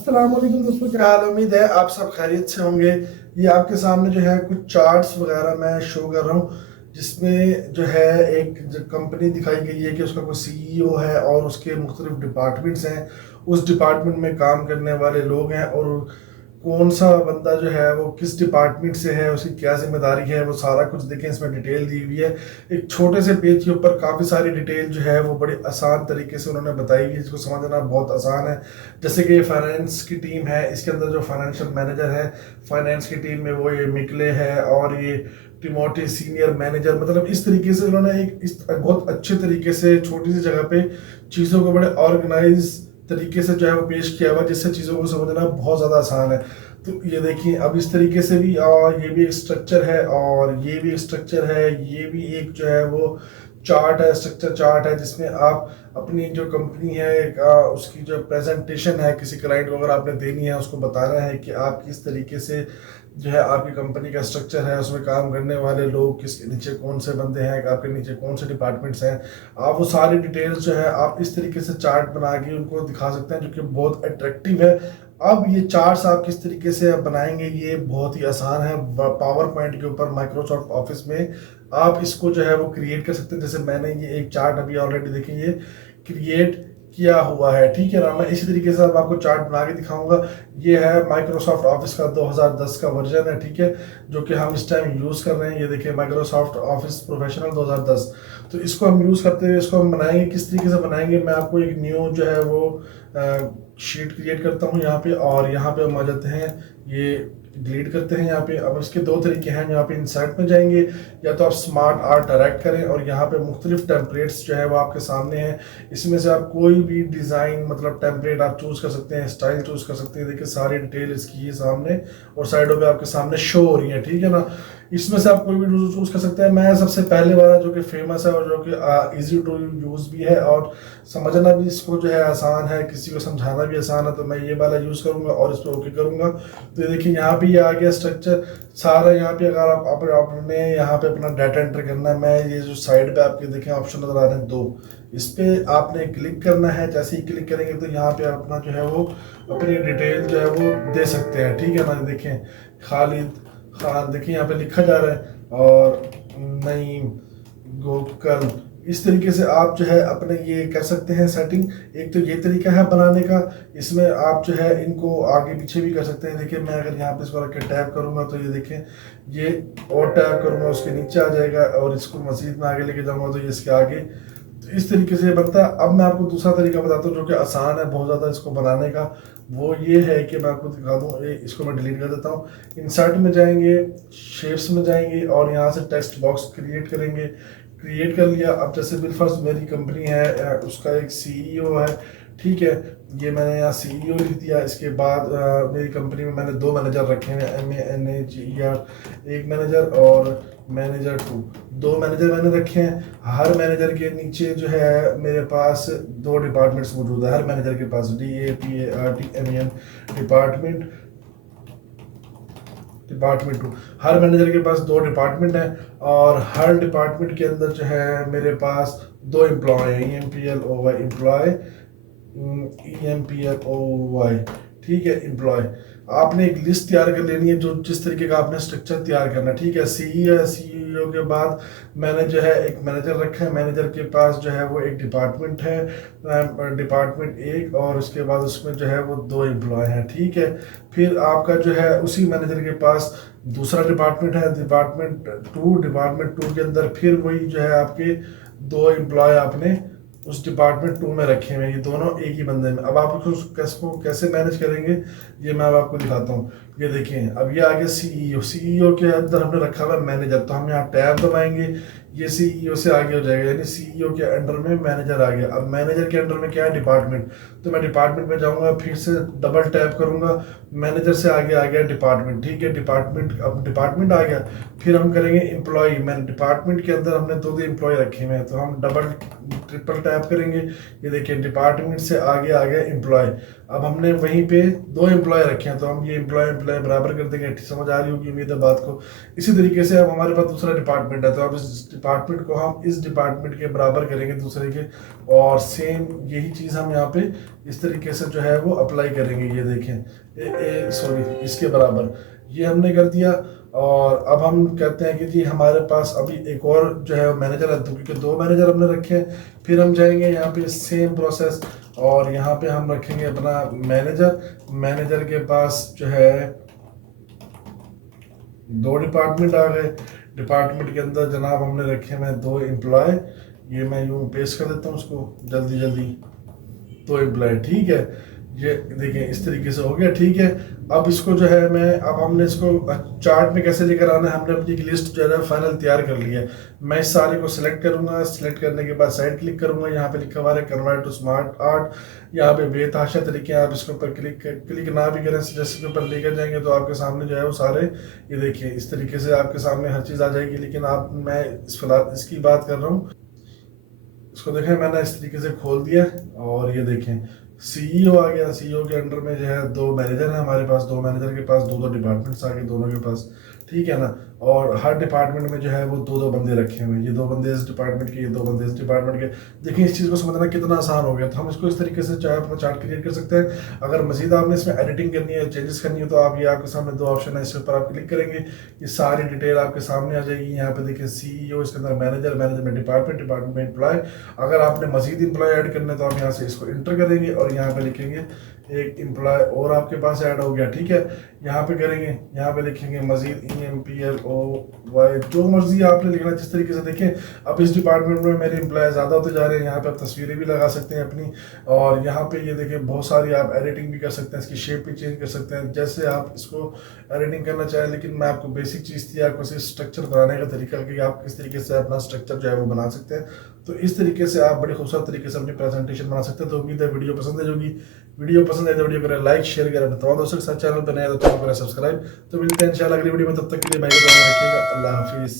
अस्सलाम वालेकुम दोस्तों, क्या हाल है। उम्मीद है आप सब खैरियत से होंगे। ये आपके सामने जो है कुछ चार्ट्स वगैरह मैं शो कर रहा हूँ, जिसमें जो है एक जो कंपनी दिखाई गई है कि उसका कोई सीईओ है और उसके मुख्तलिफ डिपार्टमेंट्स हैं। उस डिपार्टमेंट में काम करने वाले लोग हैं और कौन सा बंदा जो है वो किस डिपार्टमेंट से है, उसकी क्या जिम्मेदारी है, वो सारा कुछ देखें। इसमें डिटेल दी हुई है। एक छोटे से पेज के ऊपर काफ़ी सारी डिटेल जो है वो बड़े आसान तरीके से उन्होंने बताई हुई है, जिसको समझना बहुत आसान है। जैसे कि ये फाइनेंस की टीम है, इसके अंदर जो फाइनेंशियल मैनेजर है फाइनेंस की टीम में, वो ये मिकले है और ये टिमोटी सीनियर मैनेजर। मतलब इस तरीके से उन्होंने एक इस बहुत अच्छे तरीके से छोटी सी जगह पे चीज़ों को बड़े ऑर्गेनाइज तरीके से जो है वो पेश किया हुआ, जिससे चीज़ों को समझना बहुत ज़्यादा आसान है। तो ये देखिए, अब इस तरीके से भी, और ये भी एक स्ट्रक्चर है और ये भी एक स्ट्रक्चर है, ये भी एक जो है वो चार्ट है, स्ट्रक्चर चार्ट है, जिसमें आप अपनी जो कंपनी है उसकी जो प्रेजेंटेशन है किसी क्लाइंट को अगर आपने देनी है, उसको बताना है कि आप किस तरीके से जो है आपकी कंपनी का स्ट्रक्चर है, उसमें काम करने वाले लोग किसके नीचे कौन से बंदे हैं, आपके नीचे कौन से डिपार्टमेंट्स हैं। आप वो सारी डिटेल्स जो है आप इस तरीके से चार्ट बना के उनको दिखा सकते हैं, जो कि बहुत अट्रैक्टिव है। अब ये चार्ट्स आप किस तरीके से बनाएंगे, ये बहुत ही आसान है। पावर पॉइंट के ऊपर माइक्रोसॉफ्ट ऑफिस में आप इसको जो है वो क्रिएट कर सकते हैं। जैसे मैंने ये एक चार्ट अभी ऑलरेडी देखें, ये क्रिएट किया हुआ है, ठीक है ना। मैं इसी तरीके से अब आपको चार्ट बना के दिखाऊंगा। ये है माइक्रोसॉफ्ट ऑफिस का 2010 का वर्जन है, ठीक है, जो कि हम इस टाइम यूज़ कर रहे हैं। ये देखिए, माइक्रोसॉफ्ट ऑफिस प्रोफेशनल 2010। तो इसको हम यूज़ करते हुए इसको हम बनाएंगे। किस तरीके से बनाएंगे, मैं आपको एक न्यू जो है वो शीट क्रिएट करता हूँ यहाँ पे, और यहाँ पे हम आ जाते हैं, ये डिलीट करते हैं यहाँ पे। अब इसके दो तरीके हैं, यहाँ पे इंसर्ट में जाएंगे, या तो आप स्मार्ट आर्ट डायरेक्ट करें और यहाँ पे मुख्तलिफ टेम्पलेट्स जो है वो आपके सामने हैं। इसमें से आप कोई भी डिज़ाइन, मतलब टेम्पलेट आप चूज़ कर सकते हैं, स्टाइल चूज़ कर सकते हैं। देखिए सारी डिटेल इसकी है सामने, और साइडों पे आपके सामने शो हो रही है, ठीक है ना। इसमें से आप कोई भी चूज़ कर सकते हैं। मैं सबसे पहले वाला जो कि फेमस है और जो कि इजी टू यूज़ भी है और समझना भी इसको जो है आसान है, किसी को समझाना भी आसान है, तो मैं ये वाला यूज़ करूँगा और इस पर ओके करूँगा। तो ये देखिए, यहाँ पे ये आ गया स्ट्रक्चर सारा। यहाँ पे अगर आपने यहाँ पे अपना डाटा एंटर करना है, मैं ये जो साइड पे आपके देखें ऑप्शन नजर आ रहे हैं दो, इस पे आपने क्लिक करना है। जैसे ही क्लिक करेंगे तो यहाँ पे अपना जो है वो अपनी डिटेल जो है वो दे सकते हैं, ठीक है ना। देखें, खालिद खान, देखिए यहाँ पे लिखा जा रहा है, और नईम गोकल। इस तरीके से आप जो है अपने ये कर सकते हैं सेटिंग। एक तो ये तरीका है बनाने का, इसमें आप जो है इनको आगे पीछे भी कर सकते हैं। देखिए, मैं अगर यहाँ पे इसको रख के टैप करूँगा तो ये देखें, ये और टैप करूँगा उसके नीचे आ जाएगा, और इसको मजीद में आगे लेके जाऊँगा तो ये इसके आगे। तो इस तरीके से बनता है। अब मैं आपको दूसरा तरीका बताता हूँ जो कि आसान है बहुत ज़्यादा इसको बनाने का। वो ये है कि मैं आपको दिखा दूँ, ये इसको मैं डिलीट कर देता हूँ। इंसर्ट में जाएंगे, शेप्स में जाएंगे और यहाँ से टेक्स्ट बॉक्स क्रिएट करेंगे। क्रिएट कर लिया। अब जैसे बिलफर्ज मेरी कंपनी है, उसका एक सीईओ है, ठीक है। ये मैंने यहाँ सीईओ लिख दिया। इसके बाद मेरी कंपनी में मैंने दो मैनेजर रखे हैं, MANAGER, एक मैनेजर और मैनेजर 2, दो मैनेजर मैंने रखे हैं। हर मैनेजर के नीचे जो है मेरे पास दो डिपार्टमेंट्स मौजूद है। हर मैनेजर के पास DAPARTMEN डिपार्टमेंट, डिपार्टमेंट 2, हर मैनेजर के पास दो डिपार्टमेंट हैं, और हर डिपार्टमेंट के अंदर जो है मेरे पास दो एम्प्लॉय हैं, EMPLOY एम्प्लॉय, EMPLOY, ठीक है, एम्प्लॉय। आपने एक लिस्ट तैयार कर लेनी है, जो जिस तरीके का आपने स्ट्रक्चर तैयार करना है, ठीक है। सीईओ है, सीईओ के बाद मैंने जो है एक मैनेजर रखा है। मैनेजर के पास जो है वो एक डिपार्टमेंट है, डिपार्टमेंट एक, और उसके बाद उसमें जो है वो दो एम्प्लॉय हैं, ठीक है। फिर आपका जो है उसी मैनेजर के पास दूसरा डिपार्टमेंट है, डिपार्टमेंट टू के अंदर फिर वही जो है आपके दो एम्प्लॉय आपने उस डिपार्टमेंट 2 में रखे हुए हैं, ये दोनों एक ही बंदे में। अब आप उसको कैसे मैनेज करेंगे, ये मैं अब आपको दिखाता हूँ। ये देखिए, अब ये आगे सीईओ के अंदर हमने रखा हुआ है मैनेजर, तो हम यहाँ टैब दबाएंगे, ये सीईओ से आगे हो जाएगा, यानी सीईओ के अंडर में मैनेजर आ गया। अब मैनेजर के अंडर में क्या है, डिपार्टमेंट, तो मैं डिपार्टमेंट में जाऊँगा, फिर से डबल टैप करूँगा, मैनेजर से आगे आ गया डिपार्टमेंट, ठीक है। डिपार्टमेंट, अब डिपार्टमेंट आ गया। फिर हम करेंगे एम्प्लॉय। मैंने डिपार्टमेंट के अंदर हमने दो एम्प्लॉय रखे हुए हैं, तो हम डबल ट्रिपल टैप करेंगे। ये देखिए, डिपार्टमेंट से आगे आ गया एम्प्लॉय। अब हमने वहीं पे 2 एम्प्लॉय रखे हैं, तो हम ये एम्प्लॉय बराबर कर देंगे। समझ आ रही होगी उम्मीद है बात को। इसी तरीके से अब हमारे पास दूसरा डिपार्टमेंट है, तो अब इस डिपार्टमेंट को हम इस डिपार्टमेंट के बराबर करेंगे दूसरे के, और सेम यही चीज़ हम यहाँ पे इस तरीके से जो है वो अप्लाई करेंगे। ये देखें, सॉरी, इसके बराबर ये हमने कर दिया। और अब हम कहते हैं कि जी हमारे पास अभी एक और जो है मैनेजर है, तो क्योंकि 2 मैनेजर हमने रखे हैं, फिर हम जाएंगे यहाँ पे सेम प्रोसेस, और यहाँ पे हम रखेंगे अपना मैनेजर के पास जो है 2 डिपार्टमेंट आ गए। डिपार्टमेंट के अंदर जनाब हमने रखे हैं 2 एम्प्लॉय। ये मैं यूँ पेश कर देता हूँ उसको जल्दी जल्दी, 2 एम्प्लॉय, ठीक है। ये देखिए इस तरीके से हो गया, ठीक है। अब इसको जो है अब हमने इसको चार्ट में कैसे लेकर आना है, हमने अपनी एक लिस्ट जो है फाइनल तैयार कर ली है। मैं इस सारे को सिलेक्ट करूंगा, सिलेक्ट करने के बाद साइड क्लिक करूंगा, यहाँ पे लिखा हुआ है कन्वर्ट टू स्मार्ट आर्ट। यहाँ पे बेतहाशा तरीके हैं, आप इसके ऊपर क्लिक ना भी करें, सजेस्ट के ऊपर लेकर जाएंगे तो आपके सामने जो है वो सारे, ये देखिए इस तरीके से आपके सामने हर चीज़ आ जाएगी। लेकिन मैं फिलहाल इसकी बात कर रहा हूँ। इसको देखें, मैंने इस तरीके से खोल दिया, और ये देखें सीईओ आ गया। सीईओ के अंडर में जो है 2 मैनेजर हैं हमारे पास, 2 मैनेजर के पास 2 डिपार्टमेंट्स आ गए दोनों के पास, ठीक है ना। और हर डिपार्टमेंट में जो है वो 2 बंदे रखे हुए हैं, ये 2 बंदे इस डिपार्टमेंट के, ये 2 बंदे इस डिपार्टमेंट के। देखिए इस चीज़ को समझना कितना आसान हो गया। तो हम इसको इस तरीके से चाहे अपना चार्ट क्रिएट कर सकते हैं। अगर मजीद आपने इसमें एडिटिंग करनी है, चेंजेस करनी है, तो आप ये आपके सामने 2 ऑप्शन है, इसके ऊपर आप क्लिक करेंगे, ये सारी डिटेल आपके सामने आ जाएगी। यहाँ पे देखिए सीईओ, इसके अंदर मैनेजर में डिपार्टमेंट में एम्प्लॉय। अगर आपने मजीद एम्प्लॉय ऐड करना है तो आप यहाँ से इसको इंटर करेंगे और यहाँ पे लिखेंगे एक एम्प्लॉय और आपके पास ऐड हो गया, ठीक है। यहाँ पे करेंगे, यहाँ पे लिखेंगे मजीद EMPLOY, जो मर्जी आपने लिखना जिस तरीके से। देखें अब इस डिपार्टमेंट में मेरे एम्प्लॉय ज़्यादा होते जा रहे हैं। यहाँ पे आप तस्वीरें भी लगा सकते हैं अपनी, और यहाँ पे ये देखें बहुत सारी आप एडिटिंग भी कर सकते हैं, इसकी शेप भी चेंज कर सकते हैं जैसे आप इसको एडिटिंग करना चाहें। लेकिन मैं आपको बेसिक चीज़ थी, आपको सिर्फ स्ट्रक्चर बनाने का तरीका कि आप किस तरीके से अपना स्ट्रक्चर जो है वो बना सकते हैं। तो इस तरीके से आप बड़े खूबसूरत तरीके से अपनी प्रेजेंटेशन बना सकते हैं। तो उम्मीद है वीडियो पसंद है, जो भी वीडियो पसंद है तो वीडियो करें लाइक, शेयर करें, तमाम दोस्तों के साथ चैनल पर नया तो चैनल करें सब्सक्राइब। तो मिलते हैं इंशाल्लाह अगली वीडियो में, तब तक के लिए भाई को ध्यान रखिएगा। अल्लाह हाफिज़।